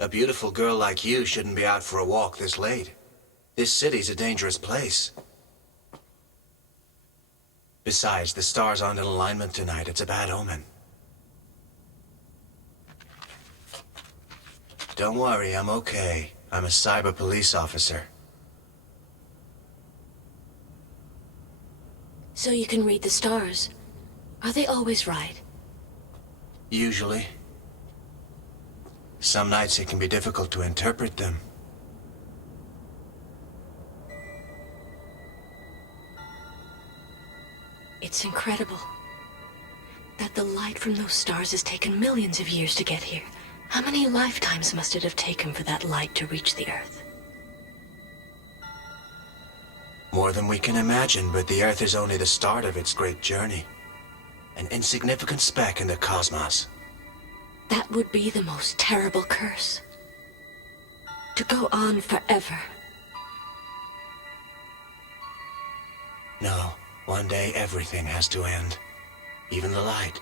A beautiful girl like you shouldn't be out for a walk this late. This city's a dangerous place. Besides, the stars aren't in alignment tonight. It's a bad omen. Don't worry, I'm okay. I'm a cyber police officer. So you can read the stars. Are they always right? Usually. Some nights it can be difficult to interpret them. It's incredible that the light from those stars has taken millions of years to get here. How many lifetimes must it have taken for that light to reach the Earth? More than we can imagine, but the Earth is only the start of its great journey. An insignificant speck in the cosmos. That would be the most terrible curse. To go on forever. No, one day everything has to end. Even the light.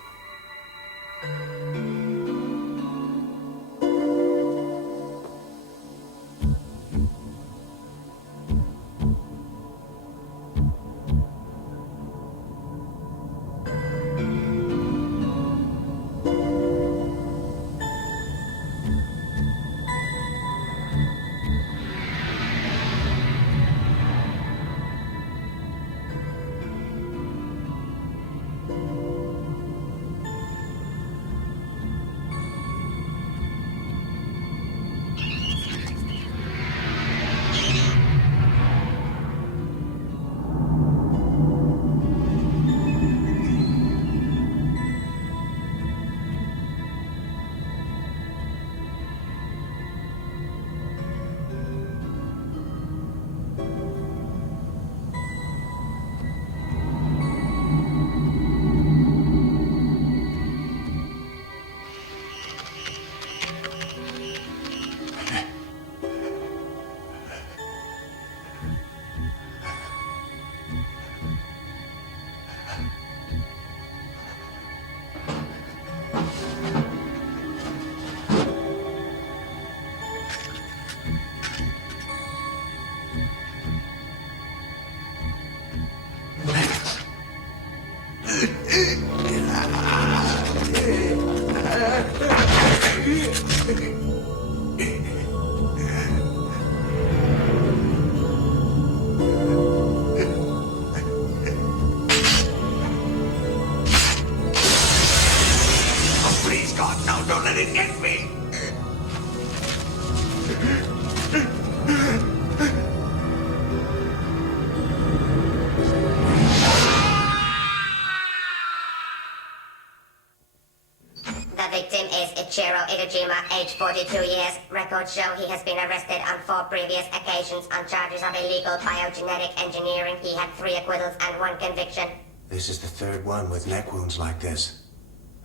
Age 42 years. Records show he has been arrested on 4 previous occasions on charges of illegal biogenetic engineering. He had 3 acquittals and 1 conviction. This is the 3rd one with neck wounds like this.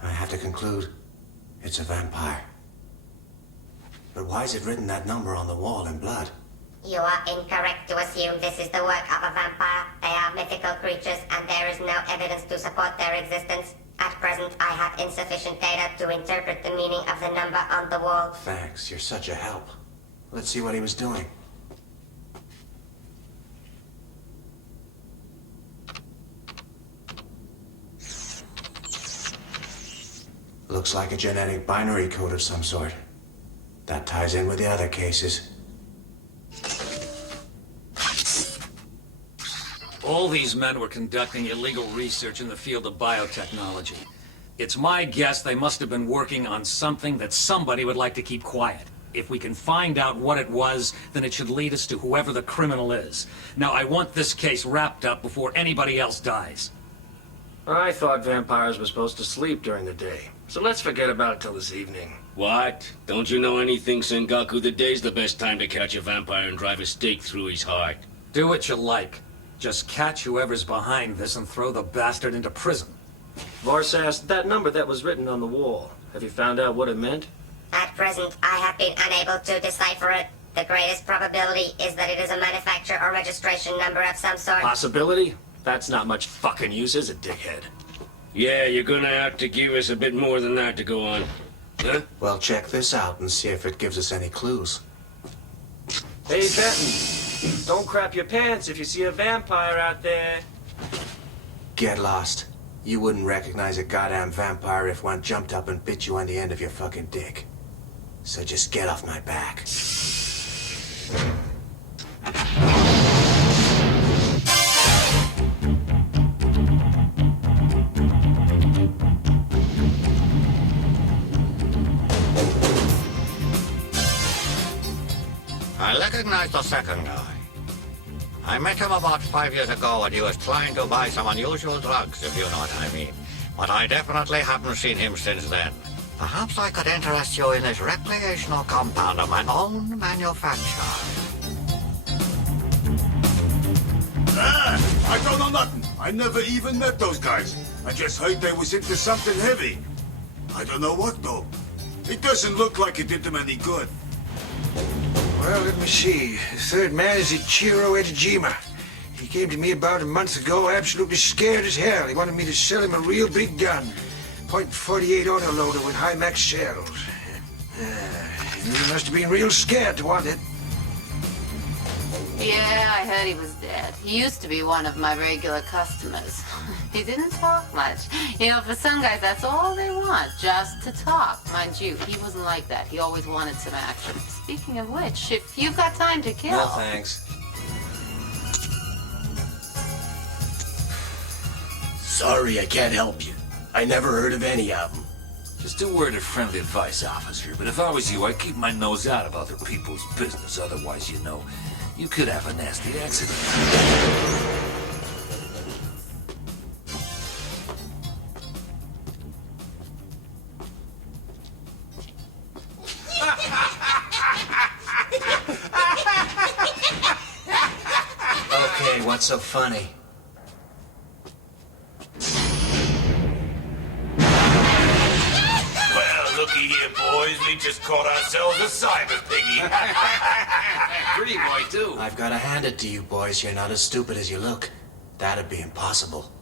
I have to conclude, it's a vampire. But why is it written that number on the wall in blood? You are incorrect to assume this is the work of a vampire. They are mythical creatures, and there is no evidence to support their existence. At present, I have insufficient data to interpret the meaning of the number on the wall. Thanks, you're such a help. Let's see what he was doing. Looks like a genetic binary code of some sort. That ties in with the other cases. All these men were conducting illegal research in the field of biotechnology. It's my guess they must have been working on something that somebody would like to keep quiet. If we can find out what it was, then it should lead us to whoever the criminal is. Now, I want this case wrapped up before anybody else dies. I thought vampires were supposed to sleep during the day, so let's forget about it till this evening. What? Don't you know anything, Sengaku? The day's the best time to catch a vampire and drive a stake through his heart. Do what you like. Just catch whoever's behind this and throw the bastard into prison. Varsas, that number that was written on the wall, have you found out what it meant? At present, I have been unable to decipher it. The greatest probability is that it is a manufacture or registration number of some sort. Possibility? That's not much fucking use, is it, dickhead? Yeah, you're gonna have to give us a bit more than that to go on. Huh? Well, check this out and see if it gives us any clues. Hey, Benton. Don't crap your pants if you see a vampire out there. Get lost. You wouldn't recognize a goddamn vampire if one jumped up and bit you on the end of your fucking dick. So just get off my back. I recognize the second guy. I met him about 5 years ago and he was trying to buy some unusual drugs, if you know what I mean. But I definitely haven't seen him since then. Perhaps I could interest you in this recreational compound of my own manufacture. I don't know nothing. I never even met those guys. I just heard they was into something heavy. I don't know what, though. It doesn't look like it did them any good. Well, let me see. The third man is Ichiro Edejima. He came to me about a month ago, absolutely scared as hell. He wanted me to sell him a real big gun. .48 autoloader with high max shells. He must have been real scared to want it. Yeah, I heard he was dead. He used to be one of my regular customers. He didn't talk much. You know, for some guys, that's all they want, just to talk. Mind you, he wasn't like that. He always wanted some action. Speaking of which, if you've got time to kill... No, thanks. Sorry, I can't help you. I never heard of any of them. Just a word of friendly advice, officer. But if I was you, I'd keep my nose out of other people's business. Otherwise, you know, you could have a nasty accident. Okay, what's so funny? Well, looky here, boys. We just caught ourselves a cyber piggy. Pretty boy, too. I've got to hand it to you, boys. You're not as stupid as you look. That'd be impossible.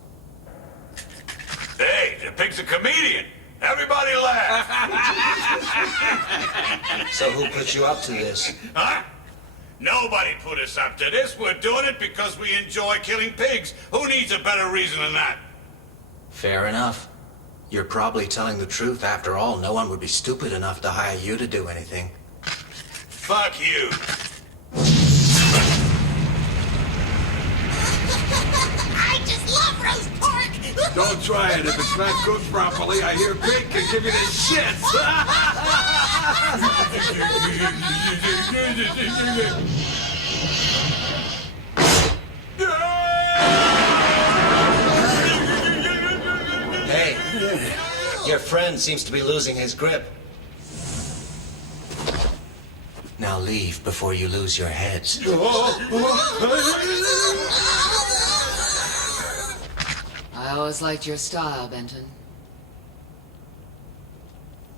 Hey, the pig's a comedian. Everybody laugh. So who put you up to this? Huh? Nobody put us up to this. We're doing it because we enjoy killing pigs. Who needs a better reason than that? Fair enough. You're probably telling the truth. After all, no one would be stupid enough to hire you to do anything. Fuck you. I just love roast pork! Don't try it. If it's not cooked properly, I hear Pig can give you the shits. Hey, your friend seems to be losing his grip. Now leave before you lose your heads. I always liked your style, Benton.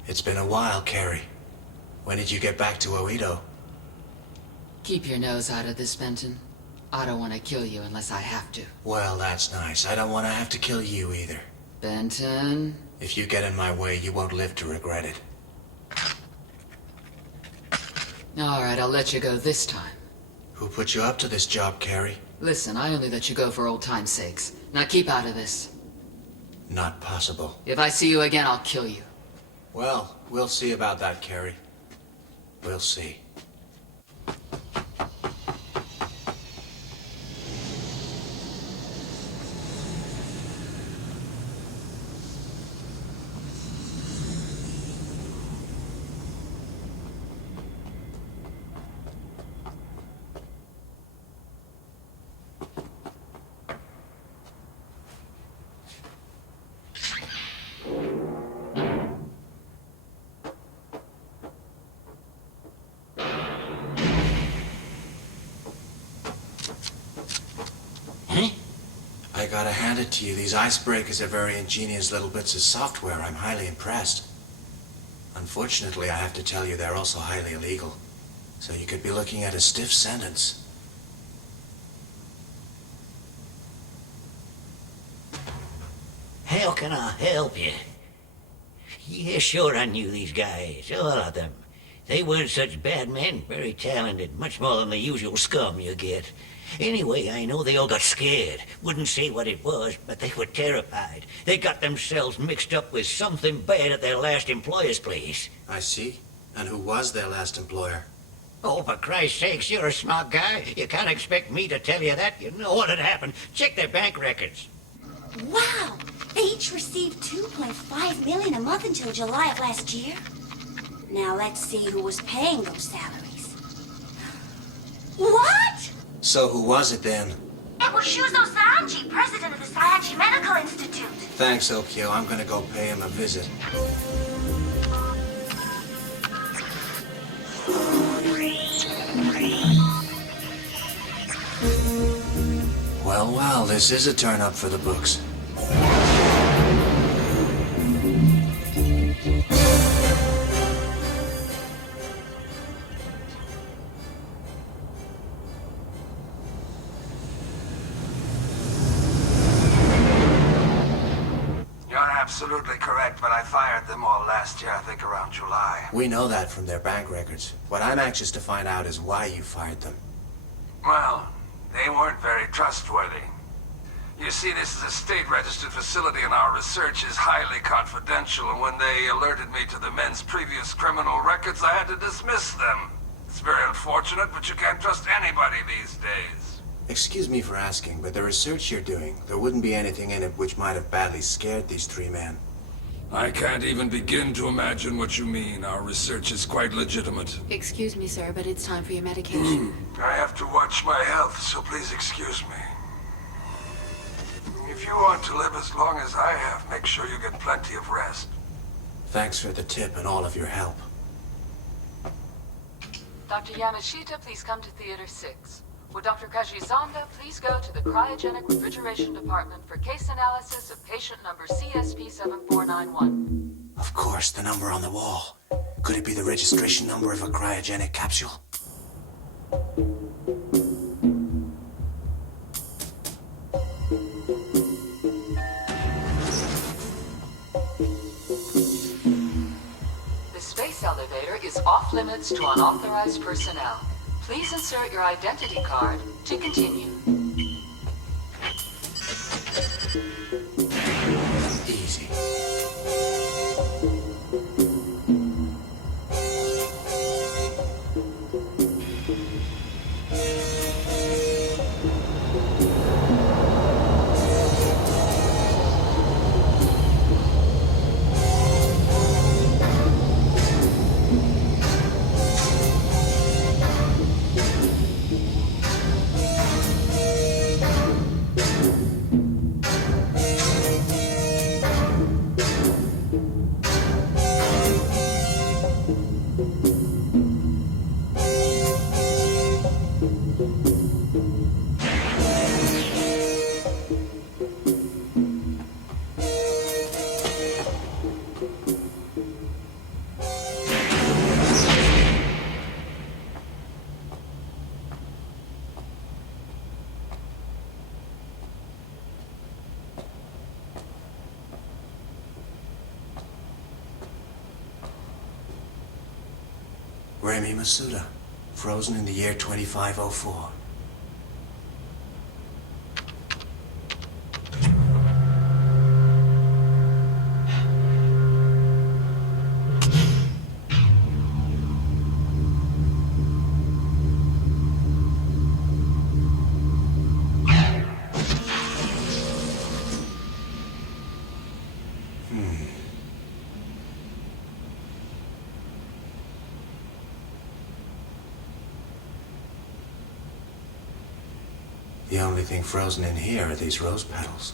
It's been a while, Carrie. When did you get back to Oedo? Keep your nose out of this, Benton. I don't want to kill you unless I have to. Well, that's nice. I don't want to have to kill you either. Benton? If you get in my way, you won't live to regret it. All right, I'll let you go this time. Who put you up to this job, Carrie? Listen, I only let you go for old time's sakes. Now keep out of this. Not possible. If I see you again, I'll kill you. Well, we'll see about that, Carrie. We'll see. I gotta hand it to you. These icebreakers are very ingenious little bits of software. I'm highly impressed. Unfortunately, I have to tell you they're also highly illegal. So you could be looking at a stiff sentence. How can I help you? Yeah, sure I knew these guys, all of them. They weren't such bad men, very talented, much more than the usual scum you get. Anyway, I know they all got scared. Wouldn't say what it was, but they were terrified. They got themselves mixed up with something bad at their last employer's place. I see. And who was their last employer? Oh, for Christ's sakes, you're a smart guy. You can't expect me to tell you that. You know what had happened. Check their bank records. Wow! They each received $2.5 million a month until July of last year. Now let's see who was paying those salaries. What? So who was it then? It was Shuzo Sanji, president of the Sanji Medical Institute. Thanks, Okyo. I'm gonna go pay him a visit. Well, well, this is a turn-up for the books. You're absolutely correct, but I fired them all last year, I think around July. We know that from their bank records. What I'm anxious to find out is why you fired them. Well, they weren't very trustworthy. You see, this is a state-registered facility and our research is highly confidential, and when they alerted me to the men's previous criminal records, I had to dismiss them. It's very unfortunate, but you can't trust anybody these days. Excuse me for asking, but the research you're doing, there wouldn't be anything in it which might have badly scared these three men. I can't even begin to imagine what you mean. Our research is quite legitimate. Excuse me, sir, but it's time for your medication. I have to watch my health, so please excuse me. If you want to live as long as I have, make sure you get plenty of rest. Thanks for the tip and all of your help. Dr. Yamashita, please come to Theater 6. Would Dr. Kajizanda please go to the cryogenic refrigeration department for case analysis of patient number CSP7491. Of course, the number on the wall. Could it be the registration number of a cryogenic capsule? The space elevator is off limits to unauthorized personnel. Please insert your identity card to continue. Easy. Remy Masuda, frozen in the year 2504. The only thing frozen in here are these rose petals.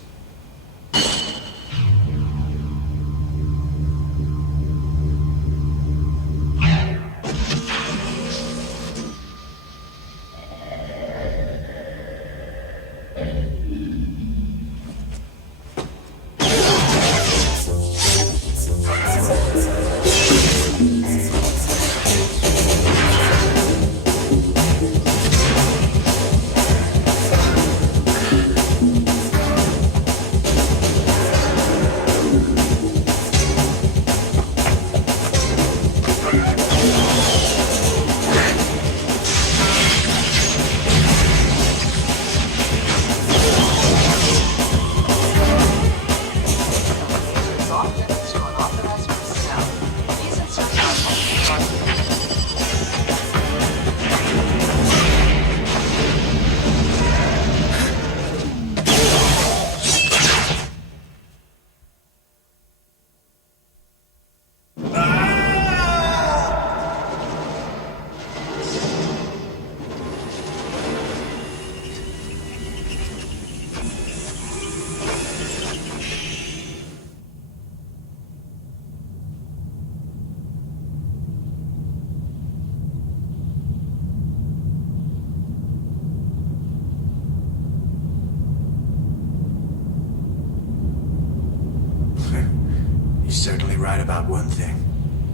right about one thing.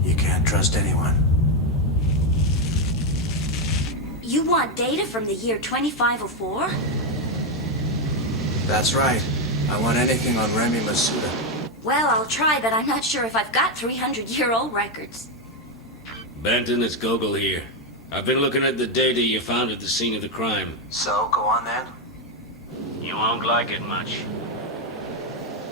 You can't trust anyone. You want data from the year 2504? That's right. I want anything on Remy Masuda. Well, I'll try, but I'm not sure if I've got 300-year-old records. Benton, it's Gogol here. I've been looking at the data you found at the scene of the crime. So, go on then. You won't like it much.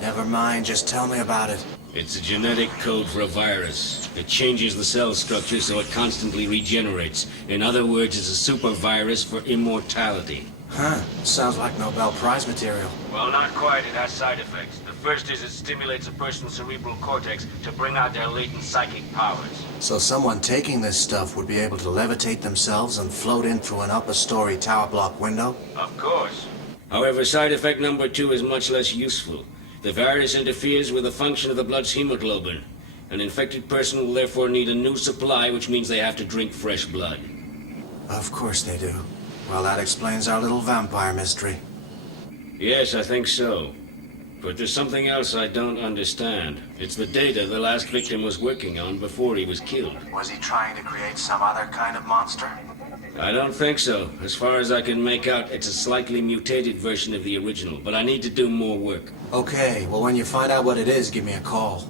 Never mind, just tell me about it. It's a genetic code for a virus. It changes the cell structure so it constantly regenerates. In other words, it's a super virus for immortality. Huh, sounds like Nobel Prize material. Well, not quite. It has side effects. The first is it stimulates a person's cerebral cortex to bring out their latent psychic powers. So someone taking this stuff would be able to levitate themselves and float in through an upper-story tower block window? Of course. However, side effect number 2 is much less useful. The virus interferes with the function of the blood's hemoglobin. An infected person will therefore need a new supply, which means they have to drink fresh blood. Of course they do. Well, that explains our little vampire mystery. Yes, I think so. But there's something else I don't understand. It's the data the last victim was working on before he was killed. Was he trying to create some other kind of monster? I don't think so. As far as I can make out, it's a slightly mutated version of the original, but I need to do more work. Okay, well when you find out what it is, give me a call.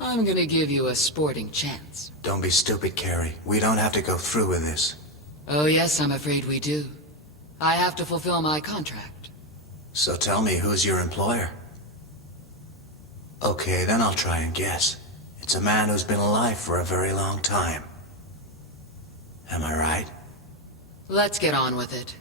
I'm gonna give you a sporting chance. Don't be stupid, Carrie. We don't have to go through with this. Oh yes, I'm afraid we do. I have to fulfill my contract. So tell me, who's your employer? Okay, then I'll try and guess. It's a man who's been alive for a very long time. Am I right? Let's get on with it.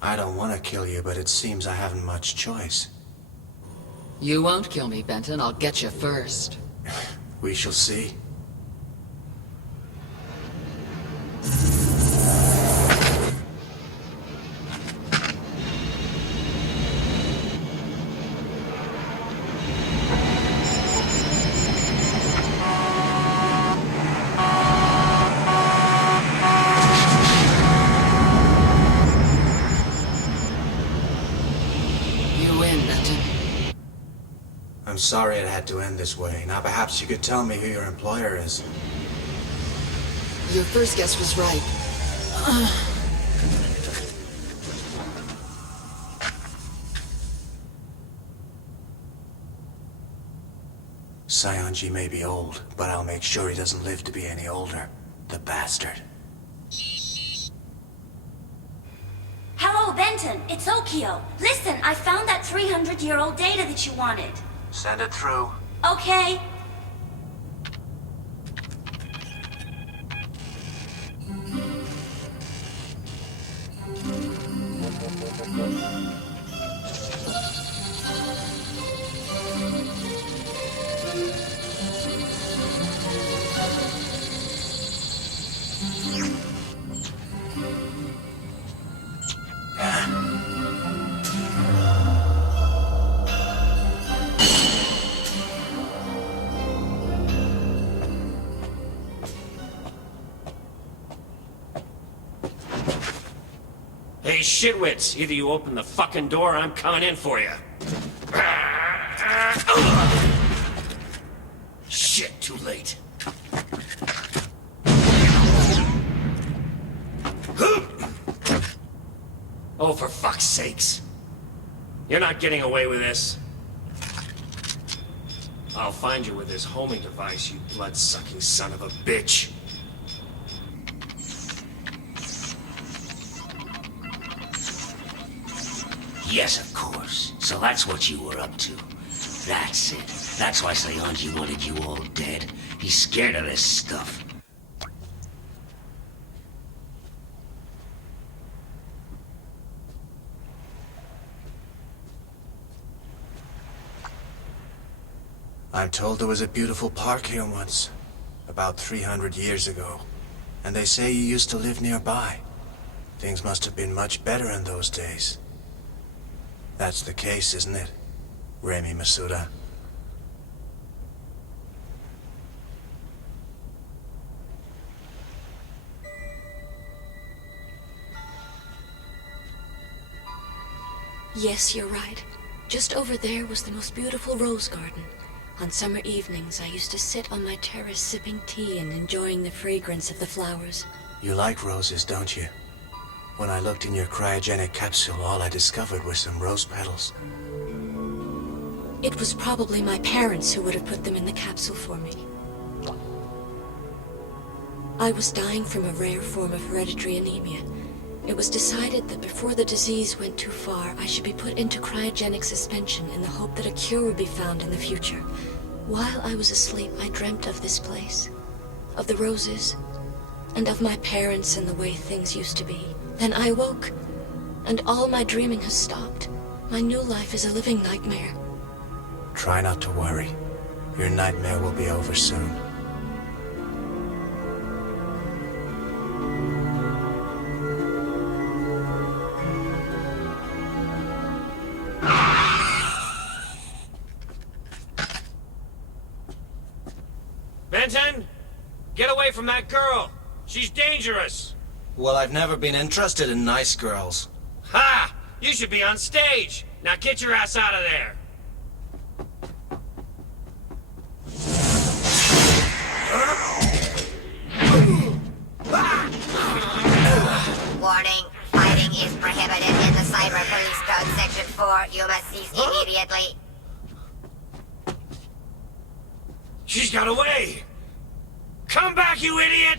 I don't want to kill you, but it seems I haven't much choice. You won't kill me, Benton. I'll get you first. We shall see. I'm sorry it had to end this way. Now perhaps you could tell me who your employer is. Your first guess was right. Sionji may be old, but I'll make sure he doesn't live to be any older. The bastard. Hello, Benton. It's Okio. Listen, I found that 300-year-old data that you wanted. Send it through. Okay. Hey, shitwits! Either you open the fucking door or I'm coming in for you. Shit, too late. Oh, for fuck's sakes. You're not getting away with this. I'll find you with this homing device, you blood-sucking son of a bitch. Yes, of course. So that's what you were up to. That's it. That's why Sionji wanted you all dead. He's scared of this stuff. I'm told there was a beautiful park here once, about 300 years ago. And they say you used to live nearby. Things must have been much better in those days. That's the case, isn't it, Remy Masuda? Yes, you're right. Just over there was the most beautiful rose garden. On summer evenings, I used to sit on my terrace sipping tea and enjoying the fragrance of the flowers. You like roses, don't you? When I looked in your cryogenic capsule, all I discovered were some rose petals. It was probably my parents who would have put them in the capsule for me. I was dying from a rare form of hereditary anemia. It was decided that before the disease went too far, I should be put into cryogenic suspension in the hope that a cure would be found in the future. While I was asleep, I dreamt of this place, of the roses, and of my parents and the way things used to be. Then I woke, and all my dreaming has stopped. My new life is a living nightmare. Try not to worry. Your nightmare will be over soon. Benton! Get away from that girl! She's dangerous! Well, I've never been interested in nice girls. Ha! You should be on stage! Now get your ass out of there! Warning. Fighting is prohibited in the Cyber Police Code Section 4. You must cease immediately. She's got away! Come back, you idiot!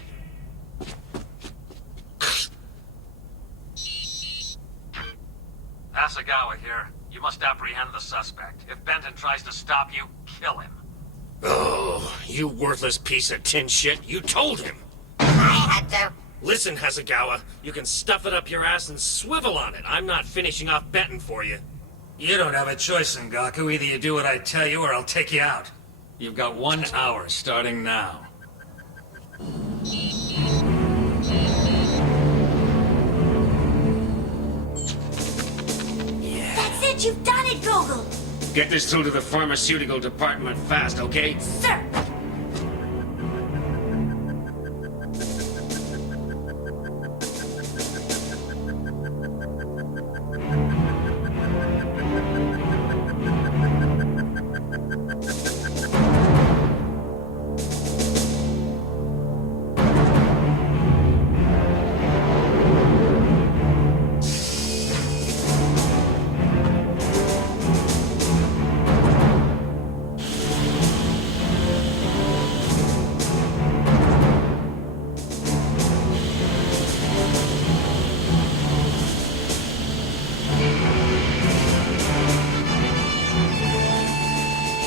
Asagawa here. You must apprehend the suspect. If Benton tries to stop you, kill him. Oh, you worthless piece of tin shit. You told him. I had to. Listen, Hasegawa, you can stuff it up your ass and swivel on it. I'm not finishing off Benton for you. You don't have a choice, Sengaku. Either you do what I tell you or I'll take you out. You've got 1 hour starting now. That's it, you've done it, Gogol! Get this through to the pharmaceutical department fast, okay? Sir!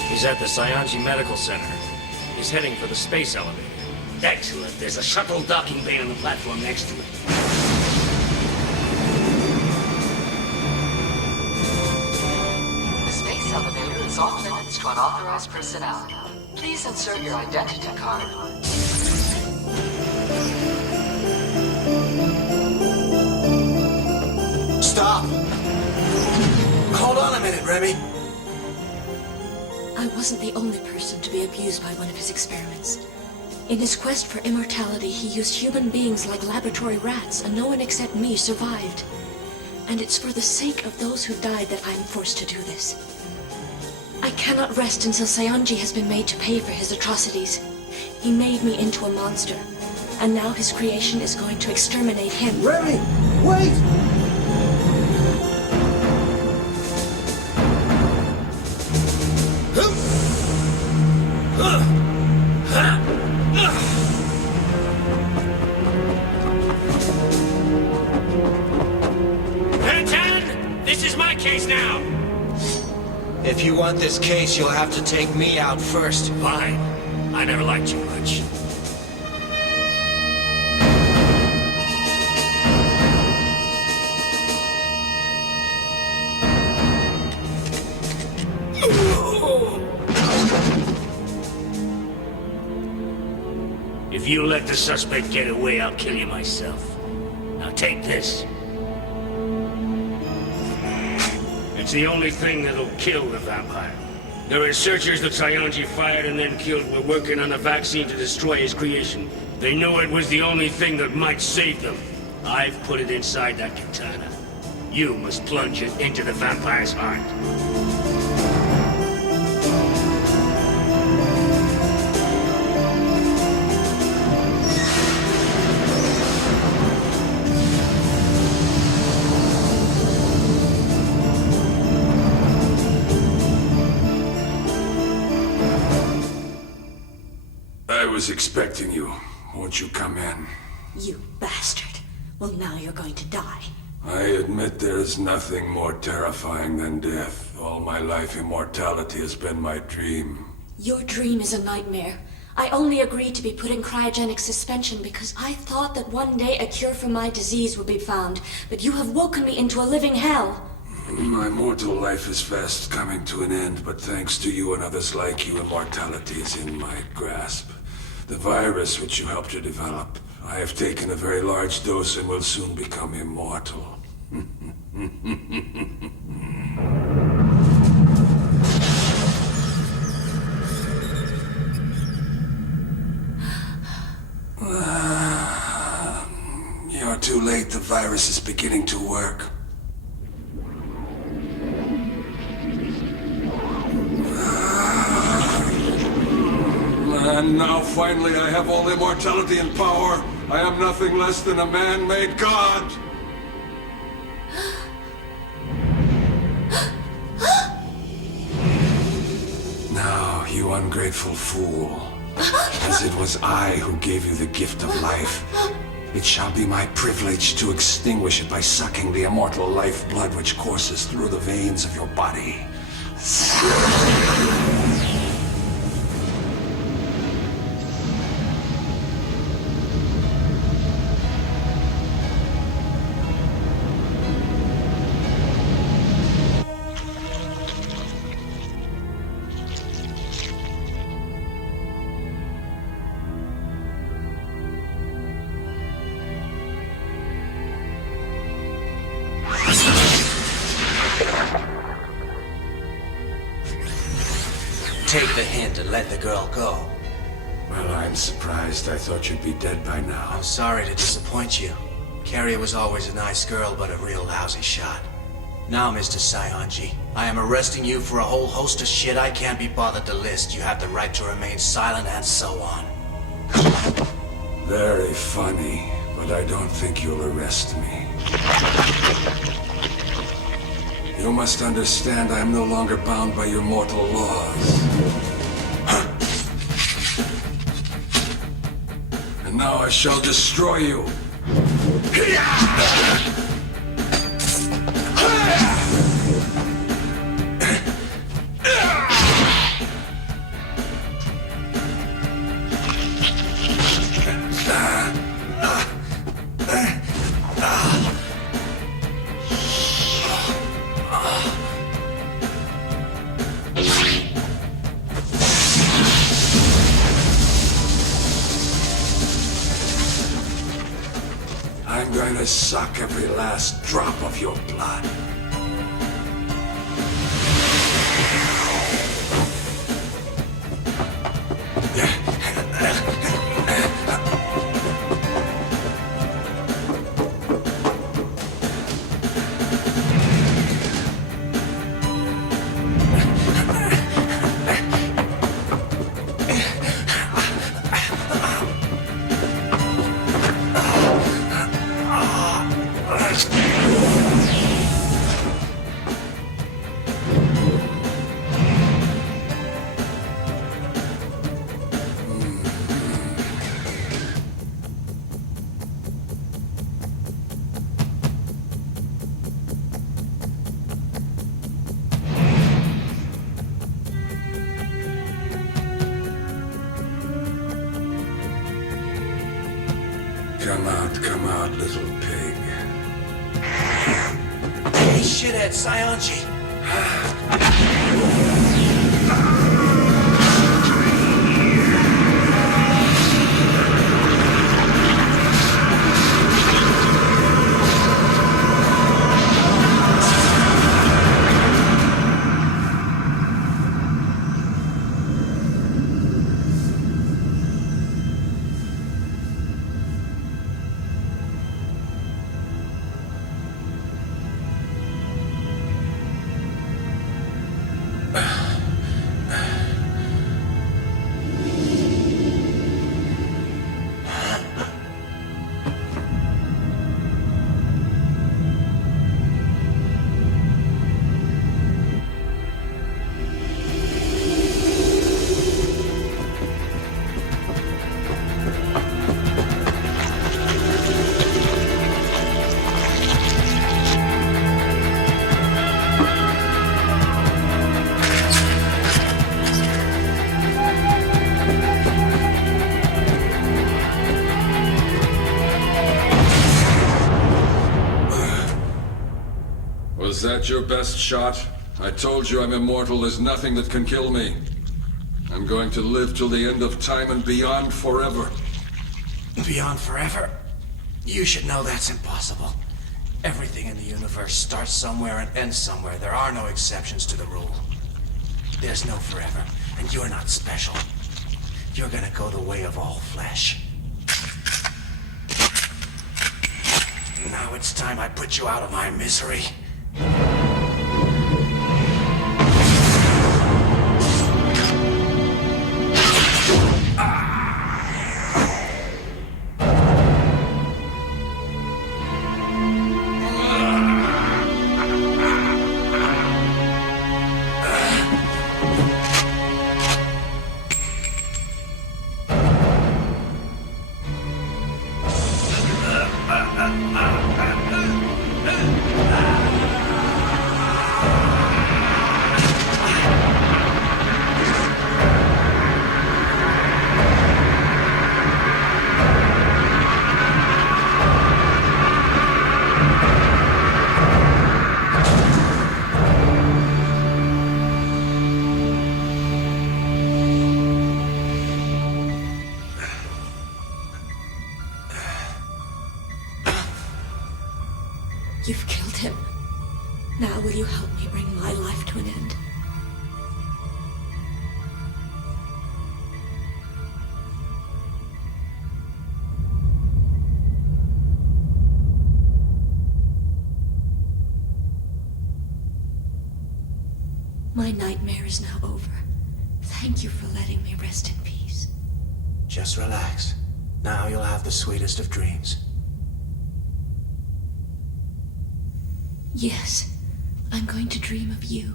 He's at the Cyanji Medical Center. He's heading for the space elevator. Excellent. There's a shuttle docking bay on the platform next to it. The space elevator is off limits to unauthorized personnel. Please insert your identity card. Stop! Hold on a minute, Remy. I wasn't the only person to be abused by one of his experiments. In his quest for immortality, he used human beings like laboratory rats, and no one except me survived. And it's for the sake of those who died that I'm forced to do this. I cannot rest until Cyanji has been made to pay for his atrocities. He made me into a monster, and now his creation is going to exterminate him. Remy, wait! Benton! This is my case now! If you want this case, you'll have to take me out first. Fine. I never liked you much. If you let the suspect get away, I'll kill you myself. Now take this. It's the only thing that'll kill the vampire. The researchers that Sayonji fired and then killed were working on a vaccine to destroy his creation. They knew it was the only thing that might save them. I've put it inside that katana. You must plunge it into the vampire's heart. I was expecting you. Won't you come in? You bastard. Well, now you're going to die. I admit there is nothing more terrifying than death. All my life, immortality has been my dream. Your dream is a nightmare. I only agreed to be put in cryogenic suspension because I thought that one day a cure for my disease would be found, but you have woken me into a living hell. My mortal life is fast coming to an end, but thanks to you and others like you, immortality is in my grasp. The virus which you helped to develop, I have taken a very large dose and will soon become immortal. You're too late. The virus is beginning to work. And now finally I have all immortality and power. I am nothing less than a man-made god. Now, you ungrateful fool. As it was I who gave you the gift of life, it shall be my privilege to extinguish it by sucking the immortal lifeblood which courses through the veins of your body. Take the hint and let the girl go. Well, I'm surprised. I thought you'd be dead by now. I'm sorry to disappoint you. Carrie was always a nice girl, but a real lousy shot. Now, Mr. Sayonji, I am arresting you for a whole host of shit I can't be bothered to list. You have the right to remain silent and so on. Very funny, but I don't think you'll arrest me. You must understand I am no longer bound by your mortal laws. And now I shall destroy you. I'm going to suck every last drop of your blood. Come out, little pig. Hey, shithead, Sayonji. Was that your best shot? I told you I'm immortal. There's nothing that can kill me. I'm going to live till the end of time and beyond forever. Beyond forever? You should know that's impossible. Everything in the universe starts somewhere and ends somewhere. There are no exceptions to the rule. There's no forever, and you're not special. You're gonna go the way of all flesh. Now it's time I put you out of my misery. You've killed him. Now will you help me bring my life to an end? My nightmare is now over. Thank you for letting me rest in peace. Just relax. Now you'll have the sweetest of dreams. Yes, I'm going to dream of you.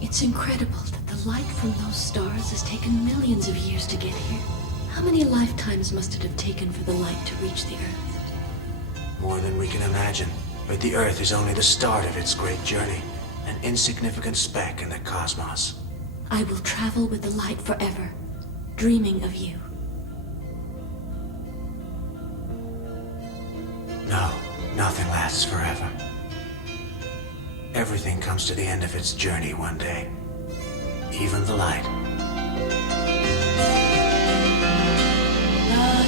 It's incredible that the light from those stars has taken millions of years to get here. How many lifetimes must it have taken for the light to reach the Earth? More than we can imagine. But the Earth is only the start of its great journey. An insignificant speck in the cosmos. I will travel with the light forever, dreaming of you. No, nothing lasts forever. Everything comes to the end of its journey one day. Even the light. Ai,